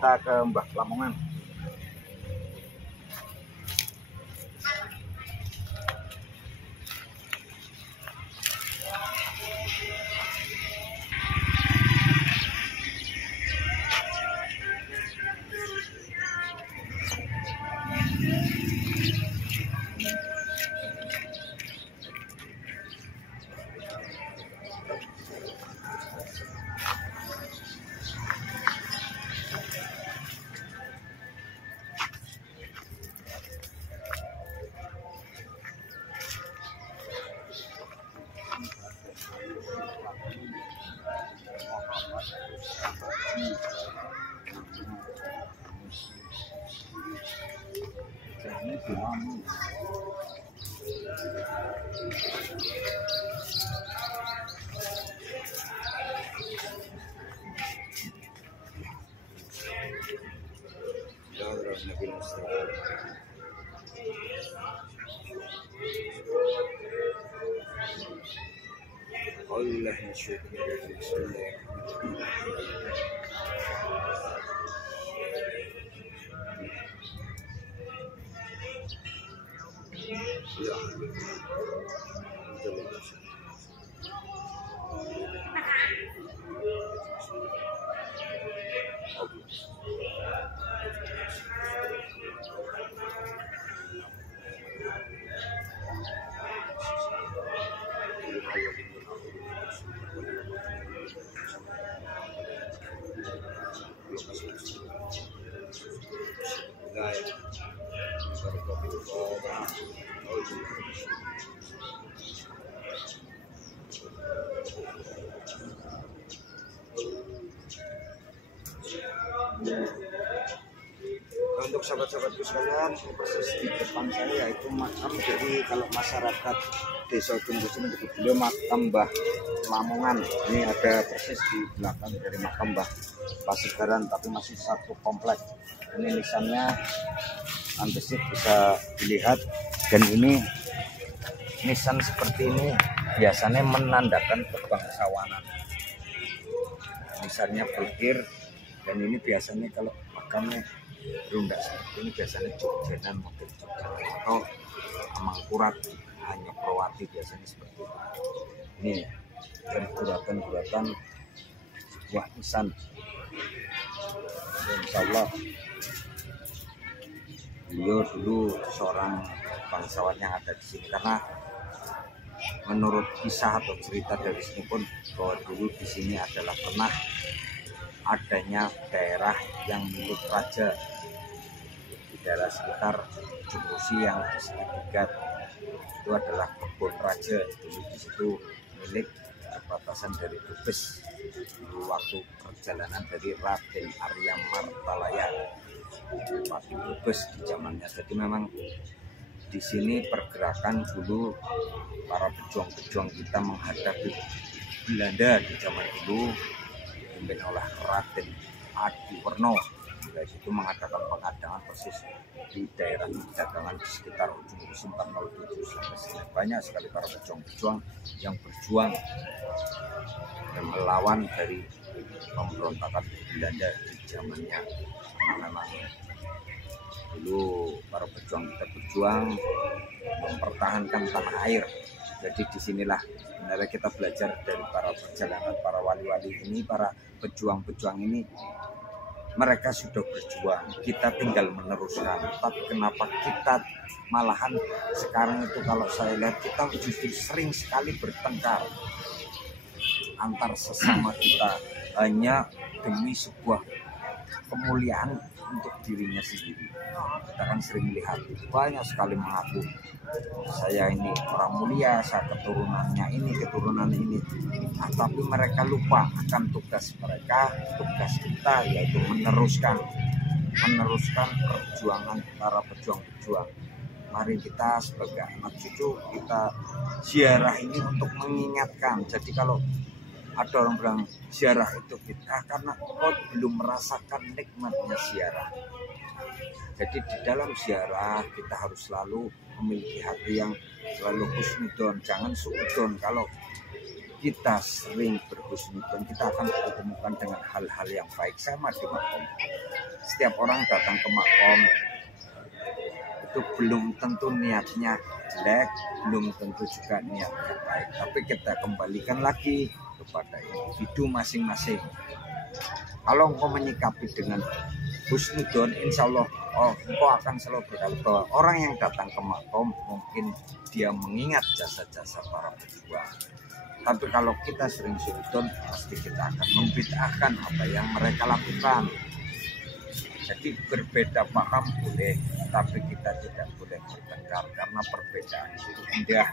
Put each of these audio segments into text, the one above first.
kita ke Mbah Lamongan. Allah Untuk sahabat-sahabatku sekalian, persis di depan saya yaitu makam dari kalau masyarakat Desa Ujung Kusi menyebut beliau makam Mbah Lamongan. Ini ada persis di belakang dari makam Mbah Pasigaran, tapi masih satu komplek. Ini nisannya andesit bisa dilihat, dan ini nisan seperti ini biasanya menandakan kebangsawanan. Nisannya berkir, dan ini biasanya kalau makamnya berundak seperti ini biasanya Jogjanan, motif Jogjanan atau Mangkurat, hanya Prowati biasanya seperti itu. Ini dan guratan-guratan sebuah nisan. Insya Allah beliau dulu seorang bangsawan yang ada di sini, karena menurut kisah atau cerita dari sini pun bahwa dulu di sini adalah pernah adanya daerah yang milik raja di daerah sekitar Ujung Kusi yang disebut itu adalah kebun raja. Dulu di situ milik perbatasan dari Brebes dulu waktu perjalanan dari Raden Arya Martalaya Bupati Brebes di zamannya. Jadi memang di sini pergerakan dulu para pejuang-pejuang kita menghadapi Belanda di zaman dulu dipimpin oleh Raden Adiwerno. Dari situ mengadakan pengadangan persis di daerah perdagangan di sekitar Ujung Kusi 407 sampai sini. Banyak sekali para pejuang-pejuang yang berjuang dan melawan dari pemberontakan Belanda di zamannya. Memang dulu para pejuang kita berjuang mempertahankan tanah air. Jadi disinilah sebenarnya kita belajar dari para perjalanan para wali-wali ini, para pejuang-pejuang ini. Mereka sudah berjuang, kita tinggal meneruskan. Tapi kenapa kita malahan sekarang itu kalau saya lihat kita justru sering sekali bertengkar antar sesama kita hanya demi sebuah kemuliaan untuk dirinya sendiri. Kita kan sering melihat banyak sekali mengaku saya ini orang mulia, saya keturunannya ini, keturunan ini. Nah, tapi mereka lupa akan tugas mereka, tugas kita yaitu meneruskan perjuangan para pejuang-pejuang. Mari kita sebagai anak cucu kita ziarah ini untuk mengingatkan. Jadi kalau ada orang bilang ziarah itu bid'ah karena kau belum merasakan nikmatnya ziarah. Jadi di dalam ziarah kita harus selalu memiliki hati yang selalu husnudon, jangan suudon. Kalau kita sering berhusnudon, kita akan ditemukan dengan hal-hal yang baik. Sama di makom. setiap orang datang ke makom itu belum tentu niatnya jelek, belum tentu juga niatnya baik, tapi kita kembalikan lagi kepada individu masing-masing. Kalau engkau menyikapi dengan husnudon, insya Allah engkau akan selalu berkata bahwa orang yang datang ke makom mungkin dia mengingat jasa-jasa para pejuang. Tapi kalau kita sering sudon, pasti kita akan membid'ahkan apa yang mereka lakukan. Jadi berbeda paham boleh, tapi kita tidak boleh bertengkar karena perbedaan itu indah.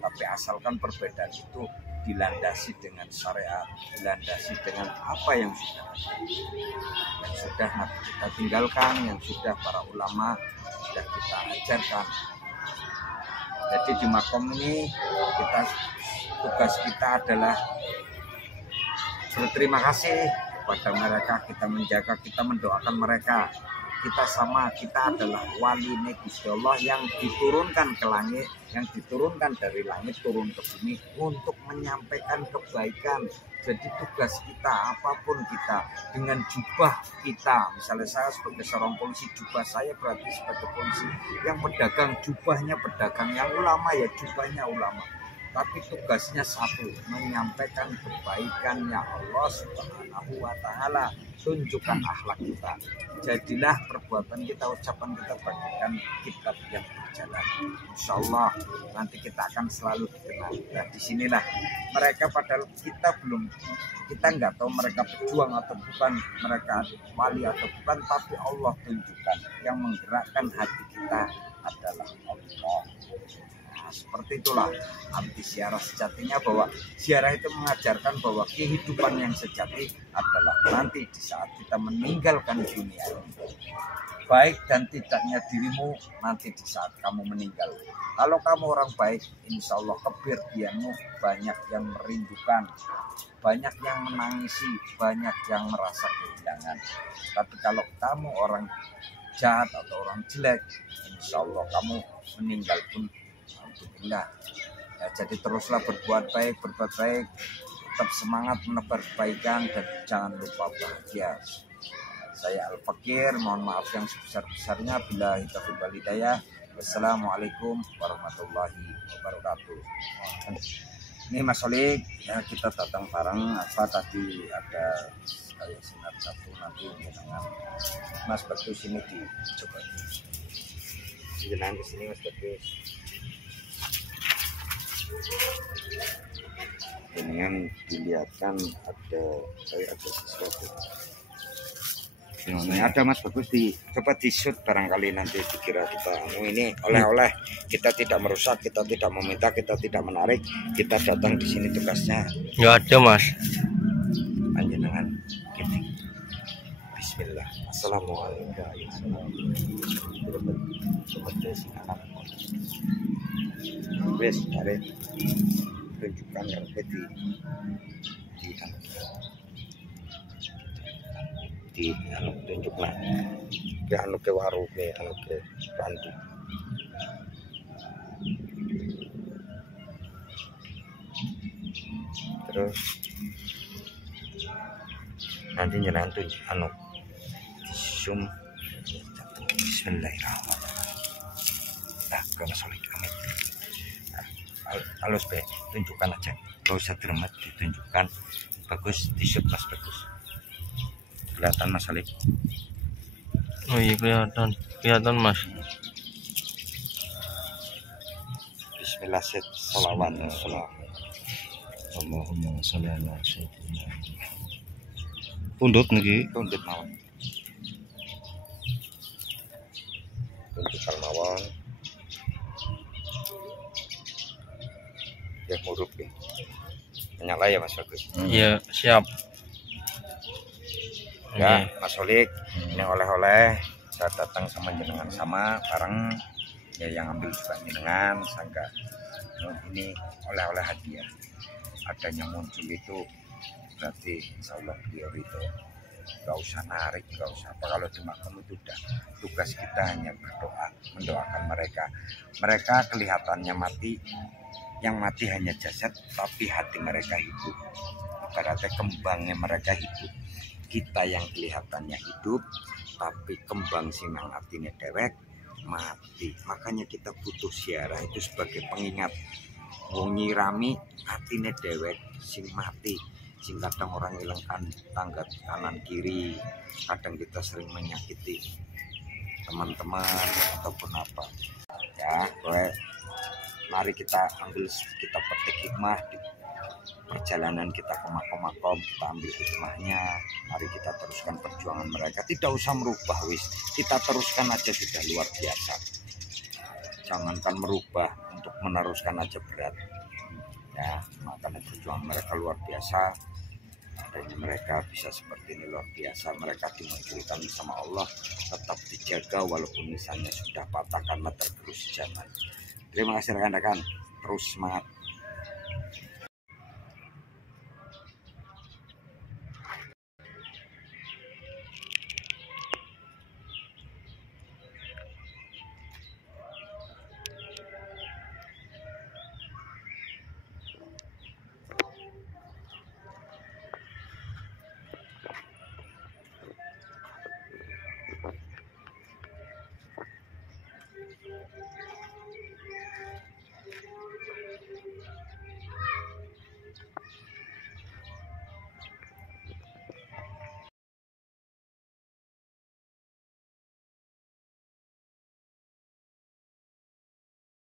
Tapi asalkan perbedaan itu dilandasi dengan syariat, dilandasi dengan apa yang sudah Nabi kita tinggalkan, yang sudah para ulama sudah kita ajarkan. Jadi di makom ini tugas kita adalah berterima kasih kepada mereka, kita menjaga, kita mendoakan mereka. Kita adalah wali Gusti Allah yang diturunkan ke langit, yang diturunkan dari langit turun ke bumi untuk menyampaikan kebaikan. Jadi tugas kita, apapun kita, dengan jubah kita, misalnya saya sebagai seorang polisi, jubah saya berarti sebagai polisi, yang pedagang jubahnya pedagang, yang ulama ya jubahnya ulama. Tapi tugasnya satu, menyampaikan kebaikannya Allah Subhanahu wa Ta'ala. Tunjukkan akhlak kita, jadilah perbuatan kita, ucapan kita bagaikan kitab yang berjalan. Insya Allah nanti kita akan selalu dikenal. Nah disinilah mereka, padahal kita nggak tahu mereka pejuang atau bukan, mereka wali atau bukan, tapi Allah tunjukkan. Yang menggerakkan hati kita adalah Allah. Seperti itulah arti ziarah sejatinya, bahwa ziarah itu mengajarkan bahwa kehidupan yang sejati adalah nanti di saat kita meninggalkan dunia ini. Baik dan tidaknya dirimu nanti di saat kamu meninggal. Kalau kamu orang baik, insya Allah keberdianmu banyak yang merindukan, banyak yang menangisi, banyak yang merasa kehilangan. Tapi kalau kamu orang jahat atau orang jelek, insya Allah kamu meninggal pun alhamdulillah. Ya, jadi teruslah berbuat baik, tetap semangat menebar kebaikan dan jangan lupa bahagia. Saya Al-Fakir, mohon maaf yang sebesar-besarnya. Billahi taufiq wal hidayah. Wassalamualaikum warahmatullahi wabarakatuh. Ini Mas Solik, ya kita datang bareng. Apa tadi ada kayak sinar satu nanti dengan Mas Bagus ini dicoba. Jangan ke sini Mas Bagus. Dengan dilihatkan ada sesuatu. Ini ada Mas Bagus, coba di shoot barangkali nanti dikira kita ini oleh-oleh. Kita tidak merusak, kita tidak meminta, kita tidak menarik. Kita datang di sini tugasnya. Nggak ada Mas. Panjenengan gini. Bismillah. Assalamualaikum. Wes, mari tunjukkan yang tunjuklah ke anu ke waru ke anu ke bantu. Terus nanti nyelantu anu zoom. Bismillahirrahmanirrahim. Nah, kalau solid amin. Halus be, tunjukkan aja, gak usah diremet, ditunjukkan. Bagus, di shoot Mas Bagus. Kelihatan Mas Alif? Oh iya kelihatan Mas. Bismillah, salawat, salam. Allahumma sholli ala sayyidina. Tunduk niki, tunduk mawon. Tunjukkan mawon. Ya huruf ya. Menyala ya Mas Bagus. Iya siap. Ya Mas Solik, ini oleh-oleh. Saya datang sama jenengan sama bareng. Ya yang ambil juga jenengan. Sangka ini oleh-oleh hadiah. Adanya muncul itu berarti insya Allah beliau itu gak usah narik, gak usah apa. Kalau di makam itu udah tugas kita hanya berdoa, mendoakan mereka. Mereka kelihatannya mati. Yang mati hanya jasad, tapi hati mereka hidup. Ibaratnya kembangnya mereka hidup. kita yang kelihatannya hidup tapi kembang sinang atine dewek mati. Makanya kita butuh ziarah itu sebagai pengingat wong nyirami atine dewek sing mati, sing kadang orang hilangkan tangga kanan kiri, kadang kita sering menyakiti teman-teman ataupun apa ya. Mari kita petik hikmah di perjalanan kita ke makom-makom, kita ambil hikmahnya. Mari kita teruskan perjuangan mereka, tidak usah merubah wis, kita teruskan aja, sudah luar biasa. Jangankan merubah, untuk meneruskan aja berat ya. Makanya perjuangan mereka luar biasa, adanya mereka bisa seperti ini luar biasa. Mereka dimunculkan sama Allah, tetap dijaga walaupun misalnya sudah patah karena tergerus zaman. Terima kasih rekan-rekan, terus semangat.